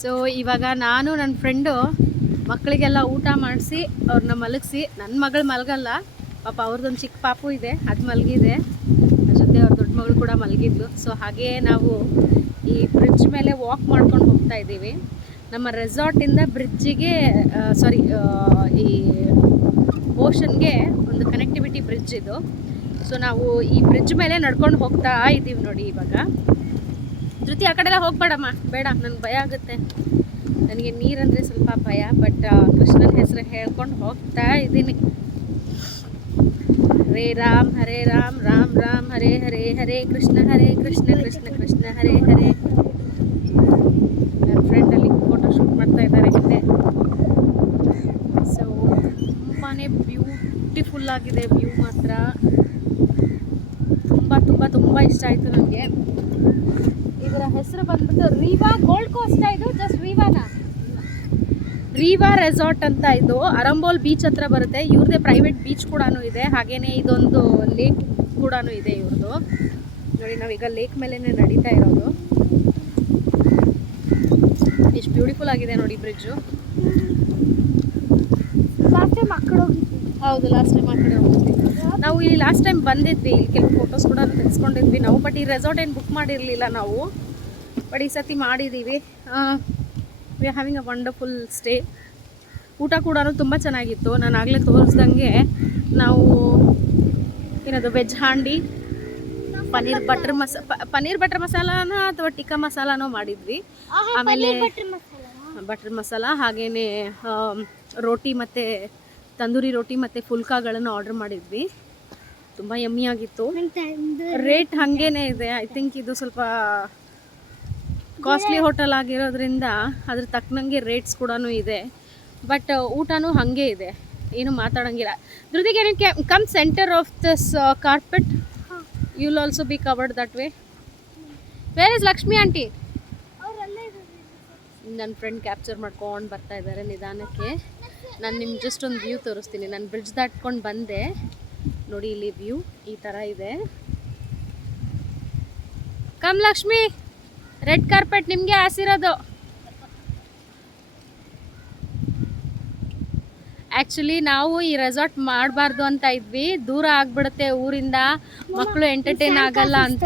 So ಇವಾಗ ನಾನು ನನ್ನ ಫ್ರೆಂಡು ಮಕ್ಕಳಿಗೆಲ್ಲ ಊಟ ಮಾಡಿಸಿ ಅವ್ರನ್ನ ಮಲಗಿಸಿ. ನನ್ನ ಮಗಳು ಮಲಗಲ್ಲ. ಪಾಪ ಅವ್ರದ್ದೊಂದು ಚಿಕ್ಕ ಪಾಪು ಇದೆ. ಅದು ಮಲಗಿದೆ. ಜೊತೆ ಅವ್ರ ದೊಡ್ಡ ಮಗಳು ಕೂಡ ಮಲಗಿದ್ಲು. ಸೊ ಹಾಗೆಯೇ ನಾವು ಈ ಬ್ರಿಡ್ಜ್ ಮೇಲೆ ವಾಕ್ ಮಾಡ್ಕೊಂಡು ಹೋಗ್ತಾ ಇದ್ದೀವಿ. ನಮ್ಮ ರೆಸಾರ್ಟಿಂದ ಬ್ರಿಡ್ಜಿಗೆ ಸಾರಿ ಈ ಓಷನ್ಗೆ ಒಂದು ಕನೆಕ್ಟಿವಿಟಿ ಬ್ರಿಡ್ಜ್ ಇದು. ಸೊ ನಾವು ಈ ಬ್ರಿಡ್ಜ್ ಮೇಲೆ ನಡ್ಕೊಂಡು ಹೋಗ್ತಾ ಇದ್ದೀವಿ ನೋಡಿ ಇವಾಗ. ಧೃತಿ ಆ ಕಡೆ ಎಲ್ಲ ಹೋಗ್ಬೇಡಮ್ಮ. ಬೇಡ, ನನಗೆ ಭಯ ಆಗುತ್ತೆ. ನನಗೆ ನೀರಂದರೆ ಸ್ವಲ್ಪ ಭಯ ಬಟ್ ಕೃಷ್ಣನ ಹೆಸರು ಹೇಳ್ಕೊಂಡು ಹೋಗ್ತಾ ಇದ್ದೀನಿ. ಹರೇ ರಾಮ್ ಹರೇ ರಾಮ್ ರಾಮ್ ರಾಮ್, ಹರೇ ಹರೇ ಹರೇ ಕೃಷ್ಣ ಹರೇ ಕೃಷ್ಣ ಕೃಷ್ಣ ಕೃಷ್ಣ, ಹರೇ ಹರೇ. ನನ್ನ ಫ್ರೆಂಡ್ ಅಲ್ಲಿ ಫೋಟೋ ಶೂಟ್ ಮಾಡ್ತಾ ಇದ್ದಾರೆ ಹಿಂದೆ. ಸೊ ತುಂಬಾ ಬ್ಯೂಟಿಫುಲ್ ಆಗಿದೆ ವ್ಯೂ ಮಾತ್ರ. ತುಂಬ ತುಂಬ ತುಂಬ ಇಷ್ಟ ಆಯಿತು ನನಗೆ ಇದರ ಹೆಸರು ಬಂದ್ಬಿಟ್ಟು ರೀವಾ ಗೋಲ್ಡ್ ಕೋಸ್ಟ್ ಇದು? ಜಸ್ಟ್ ರೀವಾನಾ ರೀವಾ ರೆಸಾರ್ಟ್ ಅಂತ ಇದು. ಅರಂಬೋಲ್ ಬೀಚ್ ಹತ್ರ ಬರುತ್ತೆ. ಇವ್ರದೇ ಪ್ರೈವೇಟ್ ಬೀಚ್ ಕೂಡ ಇದೆ. ಹಾಗೇನೆ ಇದೊಂದು ಲೇಕ್ ಕೂಡ ಇದೆ ಇವ್ರದ್ದು ನೋಡಿ ನಾವೀಗ ಲೇಕ್ ಮೇಲೇ ನಡೀತಾ ಇರೋದು. ಎಷ್ಟು ಬ್ಯೂಟಿಫುಲ್ ಆಗಿದೆ ನೋಡಿ ಬ್ರಿಡ್ಜು ಲಾಸ್ಟ್ ಟೈಮ್ ಆ ಕಡೆ ಹೋಗಿದ್ವಿ. ಹೌದು ಲಾಸ್ಟ್ ಟೈಮ್ ಆ ಕಡೆ ಹೋಗಿದ್ವಿ. ನಾವು ಇಲ್ಲಿ ಲಾಸ್ಟ್ ಟೈಮ್ ಬಂದಿದ್ವಿ ಇಲ್ಲಿ ಕೆಲವು ಫೋಟೋಸ್ ಕೂಡ ತೆಗೆಸ್ಕೊಂಡಿದ್ವಿ ನಾವು ಬಟ್ ಈ ರೆಸಾರ್ಟ್ ಏನು ಬುಕ್ ಮಾಡಿರಲಿಲ್ಲ ನಾವು. ಬಟ್ ಈ ಸತಿ ಮಾಡಿದ್ದೀವಿ we are having a wonderful stay ಊಟ ಕೂಡ ತುಂಬ ಚೆನ್ನಾಗಿತ್ತು. ನಾನು ಆಗಲೇ ತೋರಿಸ್ದಂಗೆ ನಾವು ಏನದು ವೆಜ್ ಹಾಂಡಿ ಪನ್ನೀರ್ ಬಟರ್ ಮಸಾ ಪನ್ನೀರ್ ಬಟರ್ ಮಸಾಲಾನ ಅಥವಾ ಟಿಕ್ಕಾ ಮಸಾಲಾನೋ ಮಾಡಿದ್ವಿ. ಆಮೇಲೆ ಬಟರ್ ಮಸಾಲ ಹಾಗೇನೆ ರೋಟಿ ಮತ್ತು ತಂದೂರಿ ರೋಟಿ ಮತ್ತು ಫುಲ್ಕಾಗಳನ್ನು ಆರ್ಡರ್ ಮಾಡಿದ್ವಿ. ತುಂಬ ಯಮ್ಮಿ ಆಗಿತ್ತು. ರೇಟ್ ಹಾಗೇನೆ ಇದೆ. ಐ ಥಿಂಕ್ ಇದು ಸ್ವಲ್ಪ ಕಾಸ್ಟ್ಲಿ ಹೋಟೆಲ್ ಆಗಿರೋದ್ರಿಂದ ಅದ್ರ ತಕ್ಕನಂಗೆ ರೇಟ್ಸ್ ಕೂಡ ಇದೆ. ಬಟ್ ಊಟನೂ ಹಾಗೆ ಇದೆ. ಏನು ಮಾತಾಡೋಂಗಿಲ್ಲ. ಧೃತಿಗೆ come centre of this carpet you will also be covered that way where is Lakshmi aunty ನನ್ನ ಫ್ರೆಂಡ್ ಕ್ಯಾಪ್ಚರ್ ಮಾಡ್ಕೊಂಡು ಬರ್ತಾ ಇದ್ದಾರೆ ನಿಧಾನಕ್ಕೆ. ನಾನು ನಿಮ್ಗೆ ಜಸ್ಟ್ ಒಂದು ವ್ಯೂ ತೋರಿಸ್ತೀನಿ. ನಾನು ಬ್ರಿಡ್ಜ್ ದಾಟ್ಕೊಂಡು ಬಂದೆ. ನೋಡಿ ಇಲ್ಲಿ ವ್ಯೂ ಈ ಥರ ಇದೆ. ಕಮ್ ಲಕ್ಷ್ಮಿ ರೆಡ್ ಕಾರ್ಪೆಟ್ ನಿಮಗೆ ಆಸಿರೋದು ಆ್ಯಕ್ಚುಲಿ ನಾವು ಈ ರೆಸಾರ್ಟ್ ಮಾಡಬಾರ್ದು ಅಂತ ಇದ್ವಿ. ದೂರ ಆಗ್ಬಿಡುತ್ತೆ ಊರಿಂದ. ಮಕ್ಕಳು ಎಂಟರ್ಟೈನ್ ಆಗಲ್ಲ ಅಂತ.